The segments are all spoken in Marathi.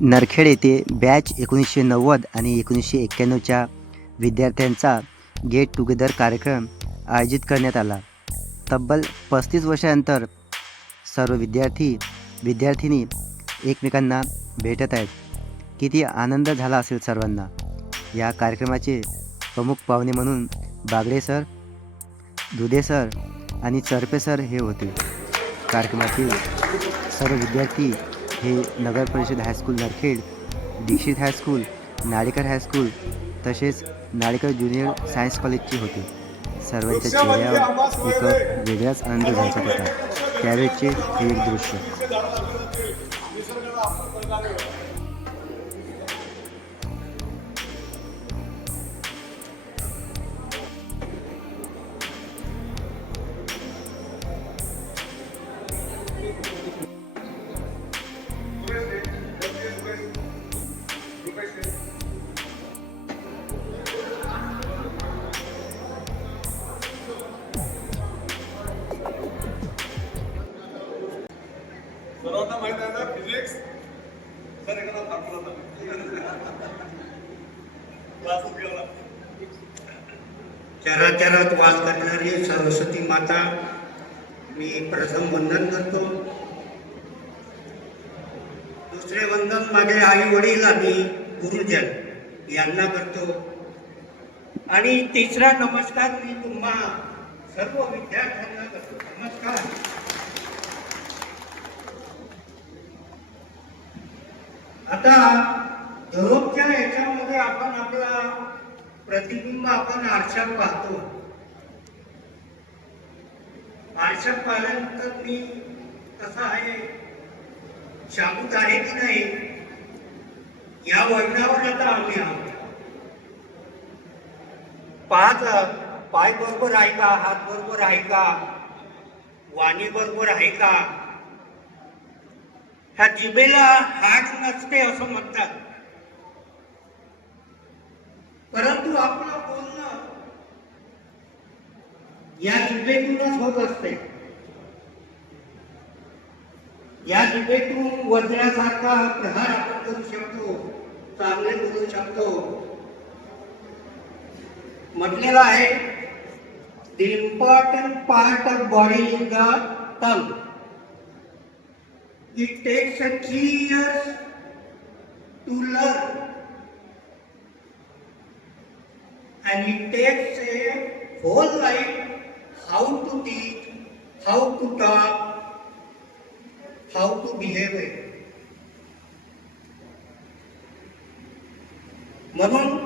नरखेड येथे बॅच एकोणीसशे नव्वद आणि एकोणीसशे एक्क्याण्णवच्या विद्यार्थ्यांचा गेट टुगेदर कार्यक्रम आयोजित करण्यात आला. तब्बल पस्तीस वर्षानंतर सर्व विद्यार्थी विद्यार्थिनी एकमेकांना भेटत आहेत. किती आनंद झाला असेल सर्वांना. या कार्यक्रमाचे प्रमुख पाहुणे म्हणून बागडे सर दुधे सर आणि चरपे सर हे होते. कार्यक्रमातील सर्व विद्यार्थी हे Nagar Parishad high school Narkhed Dixit high school Nadekar high school तसेच नाडेकर ज्युनियर सायन्स कॉलेजचे होते. सर्वांच्या चेहऱ्यावर एक वेगळाच आनंद झाला होता. त्यावेळचे हे एक दृश्य. सरस्वती माता मी प्रथम वंदन करतो. दुसरे वंदन माझे आई वडील आणि गुरुजन यांना करतो. आणि तिसरा नमस्कार मी तुम्हा सर्व विद्यार्थ्यांना करतो. नमस्कार. आता दररोजच्या याच्यामध्ये आपण आपला प्रतिबिंब आपण आरशात पाहतो. आरशात पाहिल्यानंतर मी कसा आहे. शाबूत आहे की नाही? या वळणावर आता आम्ही आहोत. पाच पाय बरोबर आहे का? हात बरोबर आहे का? वाणी बरोबर आहे का? ह्या जिभेला हाड नसते असं म्हणतात. परंतु आपला या जिभेतूनच होत असते. या जिभेतून वज्रासारखा प्रहार आपण करू शकतो, चांगले बोलू शकतो. म्हटलेलं आहे the important part of body is the tongue It takes a three years to learn. And it takes a whole life how to teach, how to talk, how to behave. म्हणून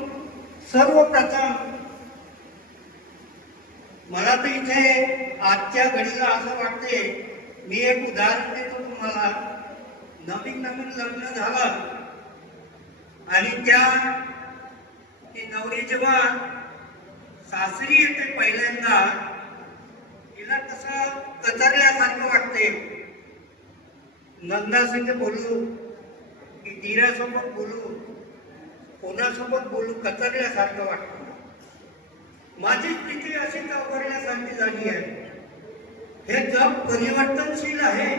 सर्वप्रथम मला तर इथे आजच्या घडीला असं वाटते मी एक उदाहरण देतो तुम्हाला नवीन नवीन लग्न झालं आणि त्या नवरी जेव्हा सासरी येते पहिल्यांदा तिला कसं कतरल्यासारखं वाटते नंदासंग बोलू की दिरासोबत बोलू कोणासोबत बोलू कतरल्यासारखं वाटतं माझी स्थिती अशी अवघडल्यासारखी झाली आहे. हे जग परिवर्तनशील आहे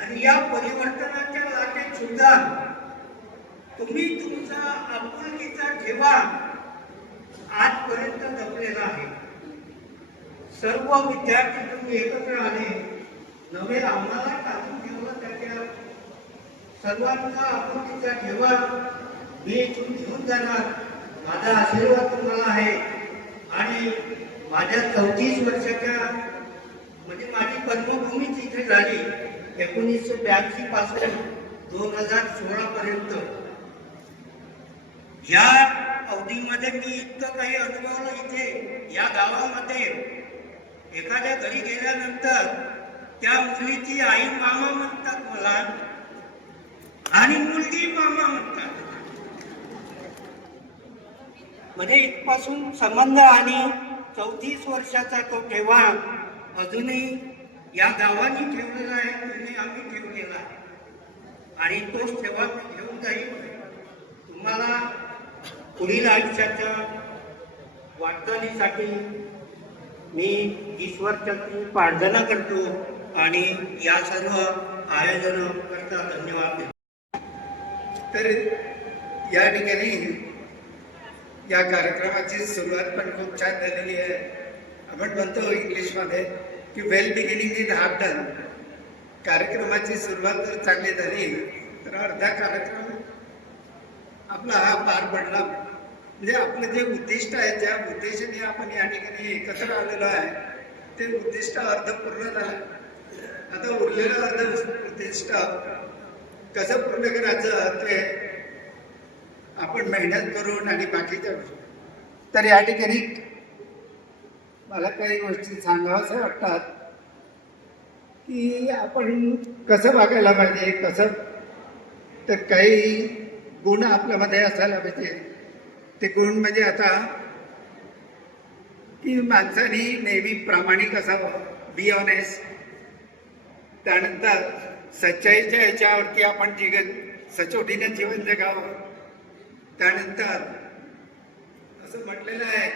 आणि या परिवर्तनाच्या लाटेत सुद्धा तुम्ही तुमचा आपुलकीचा ठेवा आजपर्यंत जपलेला आहे. सर्व विद्यार्थी तुम्ही एकत्र आले. नवे आम्हाला टाकून ठेवलं त्याच्या सर्वांचा आकृतीचा ठेवा. मी इथून घेऊन जाणार. माझा आशीर्वाद तुम्हाला आहे. आणि माझ्या चौतीस वर्षाच्या म्हणजे माझी कर्मभूमीच इथे झाली. एकोणीसशे ब्याऐंशी पासून दोन हजार सोळा पर्यंत. या अवधीमध्ये मी इतकं काही अनुभवलं इथे या गावामध्ये. एखाद्या घरी गेल्यानंतर त्या मुलीची आई मामा म्हणतात मला. आणि मुलगी मामा म्हणतात. म्हणजे इथपासून संबंध आणि चौतीस वर्षाचा तो ठेवा अजूनही या गावाने ठेवलेला आहे तुम्ही आम्ही ठेवलेला आहे. आणि तोच ठेवा मी घेऊन जाईल. तुम्हाला पुढील आयुष्याच्या वाटचालीसाठी मी ईश्वरचरणी प्रार्थना करतो आणि या सर्व आयोजन करता धन्यवाद देतो. तर या ठिकाणी या कार्यक्रमाची सुरुवात पण खूप छान झालेली आहे. आपण म्हणतो इंग्लिशमध्ये की well beginning in half done कार्यक्रमाची सुरुवात जर चांगली झाली तर अर्धा कार्यक्रम आपला हा पार पडला. म्हणजे आपलं जे उद्दिष्ट आहे ज्या उद्देशाने आपण या ठिकाणी एकत्र आलेलो आहे ते उद्दिष्ट अर्ध पूर्ण झालं. आता उरलेलं अर्ध उद्दिष्ट कसं पूर्ण करायचं ते आपण मेहनत करून आणि बाकीच्या गोष्टी. तर या ठिकाणी मला काही गोष्टी सांगाव्याशा वाटतात की आपण कसं वागायला पाहिजे कसं? तर काही गुण आपल्यामध्ये असायला पाहिजे. ते गुण म्हणजे आता की माणसाने नेहमी प्रामाणिक असावं. बी ऑनेस्ट त्यानंतर सच्चाईच्या ह्याच्यावरती आपण जीवन सचोटीनं जीवन जगावं. त्यानंतर असं म्हटलेलं आहे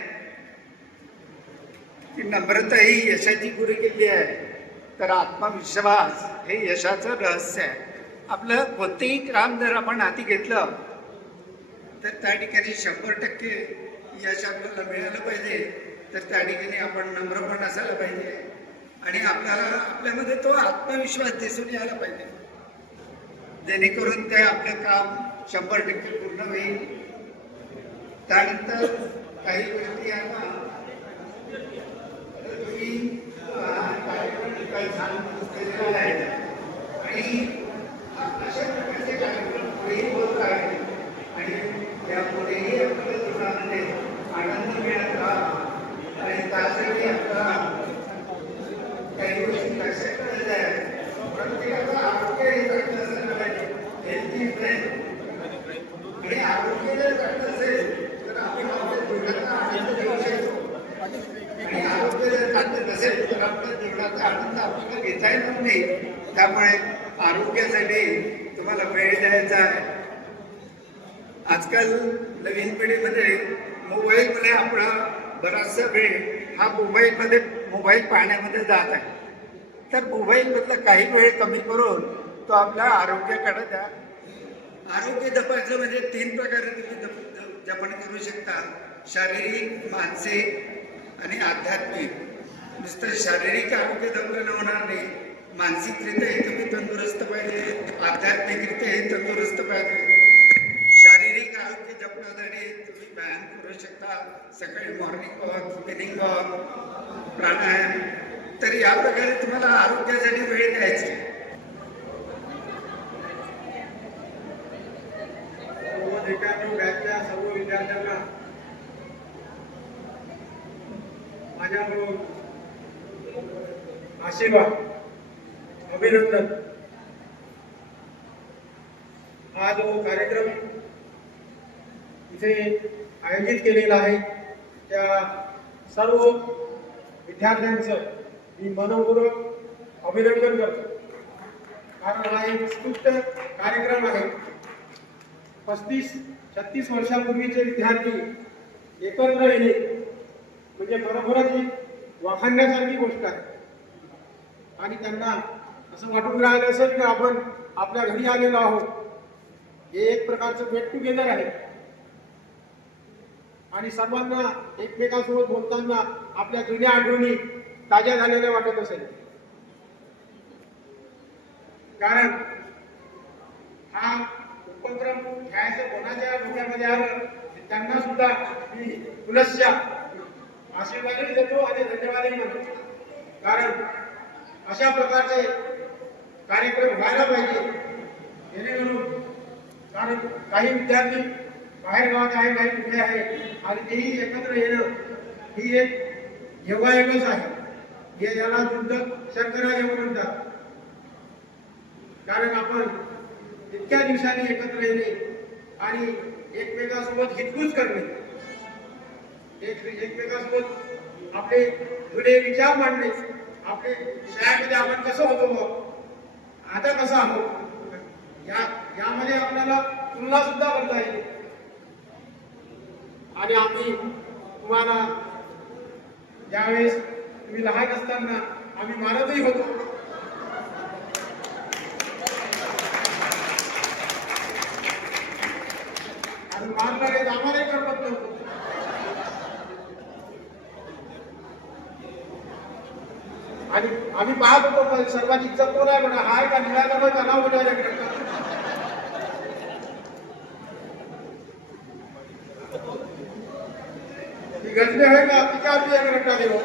की नम्रता ही यशाची गुरु केली आहे. तर आत्मविश्वास हे यशाचं रहस्य आहे. आपलं कोणतेही काम जर आपण हाती घेतलं तर त्या ठिकाणी शंभर टक्के यश आपल्याला मिळालं पाहिजे. तर त्या ठिकाणी आपण नम्रपण असायला पाहिजे. आणि आपल्याला आपल्यामध्ये तो आत्मविश्वास दिसून यायला पाहिजे. जेणेकरून ते आपलं काम शंभर टक्के पूर्ण होईल. त्यानंतर काही गोष्टी यांना तर तुम्ही काही छान केलेला आहे आणि अशा प्रकारचे कार्यक्रम पुढेही होत आहे आणि यापुढेही आपल्या जीवनामध्ये आनंद मिळत राहा. आणि त्यासाठी काही गोष्टी लक्षात ठेवायच्या आहेत प्रत्येकाचं आरोग्य हे चांगलं असायला पाहिजे. हेल्थी फ्रेंड आणि आरोग्य जर चांगलं असेल तर आपण आपल्या जीवनाचा आनंद घेऊ शकतो. आणि आरोग्य जर चांगलं नसेल तर आपल्या जीवनाचा आनंद आपल्याला घेता येणार नाही. त्यामुळे आरोग्यासाठी तुम्हाला वेळ द्यायचा आहे. आजकाल नवीन पिढीमध्ये मोबाईलमध्ये आपला बराचसा वेळ हा मोबाईलमध्ये मोबाईल पाहण्यामध्ये जात आहे. तर मोबाईलमधला काही वेळ कमी करून तो आपल्या आरोग्याकडे द्या आरोग्य जपायचं म्हणजे तीन प्रकारे तुम्ही जप जपण करू शकता. शारीरिक मानसिक आणि आध्यात्मिक. नुसतं शारीरिक आरोग्य जपलेलं होणार नाही. मानसिकरित्याही तुम्ही तंदुरुस्त पाहिजे. आध्यात्मिकरित्याही तंदुरुस्त पाहिजे. आरोग्य जपण्यासाठी तुम्ही व्यायाम करू शकता. सकाळी morning walk evening walk pranayama. तर या प्रकारे तुम्हाला आरोग्यासाठी वेळ द्यायची. सर्व विद्यार्थ्यांना माझ्याकडून आशीर्वाद अभिनंदन. हा जो कार्यक्रम इथे आयोजित केलेलं आहे. त्या सर्व विद्यार्थ्यांचं मी मनपूर्वक अभिनंदन करतो. कारण हा एक उत्कृष्ट कार्यक्रम आहे. पस्तीस छत्तीस वर्षापूर्वीचे विद्यार्थी एकत्र येणे म्हणजे खरोखरच एक वाखाणण्यासारखी गोष्ट आहे. आणि त्यांना असं वाटून राहिलं असेल की आपण आपल्या घरी आलेलो आहोत. हे एक प्रकारचं गेट टुगेदर आहे. आणि सर्वांना एकमेकांसोबत बोलताना आपल्या जुन्या आठवणी ताज्या झालेल्या वाटत असेल. कारण हा उपक्रम घ्यायचं कोणाच्या डोक्यामध्ये आलं त्यांना सुद्धा मी पुनश्च आशीर्वादही देतो आणि धन्यवादही म्हणतो. कारण अशा प्रकारचे कार्यक्रम व्हायला पाहिजे जेणेकरून कारण काही विद्यार्थी बाहेर गावात आहे काही कुठे आहे आणि तेही एकत्र येणं ही एक योगायोगच आहे. हे याला शुद्ध शंकरा म्हणतात. कारण आपण इतक्या दिवसांनी एकत्र येणे आणि एकमेकांसोबत हितगुज करणे. एक एकमेकांसोबत आपले जुने विचार मांडणे आपले शाळेमध्ये आपण कसं होतो मग आता कसं आहोत? या यामध्ये आपल्याला तुलना सुद्धा करता येईल आणि आम्ही तुम्हाला ज्यावेळेस तुम्ही लहान असताना आम्ही मारतही होतो. आणि मारणारे आम्हालाही करमत नव्हतं. आणि आम्ही पाहत होतो सर्वांची इज्जत कोण आहे? म्हणा हाय का निळा नंबर का नाव उठायला ती गजबे आहे का तिच्या आधी एक रट्टा दिलो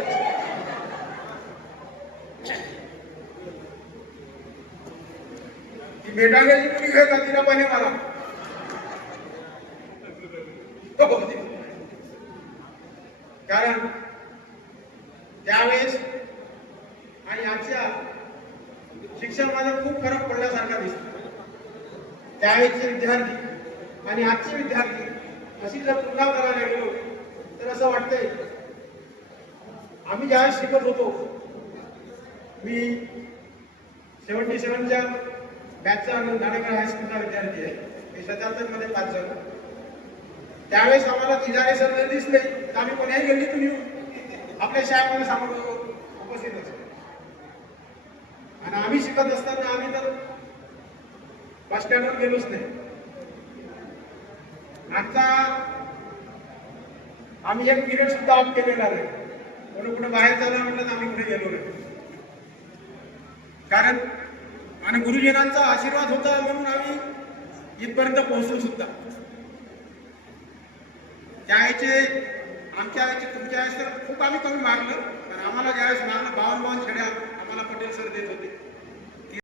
ती बेटा गेली मुली घे का तिला पाणी मारा। तो बघते कारण त्यावेळेस आणि आजच्या शिक्षणामध्ये खूप फरक पडल्यासारखा दिसतो. त्यावेळेचे विद्यार्थी आणि आजचे विद्यार्थी अशी जर तुलना करायला गेलो तर असं वाटतंय. आम्ही ज्यावेळेस शिकत होतो मी सेवन्टी सेवनच्या बॅचचा नाणेकर हायस्कूलचा विद्यार्थी आहे. मी सत्याहत्तरमध्ये पाच झालो त्यावेळेस आम्हाला तिजारे सर जर दिसले तर आम्ही कोण्याही गल्लीतून येऊ आपल्या शाळेमध्ये समोर उपस्थित असतो आणि आम्ही शिकत असताना आम्ही तर बस स्टँडवर गेलोच नाही. आता आम्ही एक पिरियड सुद्धा ऑफ केलेला नाही म्हणून कुठे बाहेर जाणार म्हटलं तर आम्ही कुठे गेलो नाही. कारण आणि गुरुजनांचा आशीर्वाद होता म्हणून आम्ही इथपर्यंत पोहोचलो सुद्धा. त्यावेळेचे आमच्या वेळेचे तुमच्या वेळेस तर खूप आम्ही कमी मारलं. कारण आम्हाला ज्यावेळेस मारलं बावन बावन छड्या आम्हाला पटेल सर देत होते.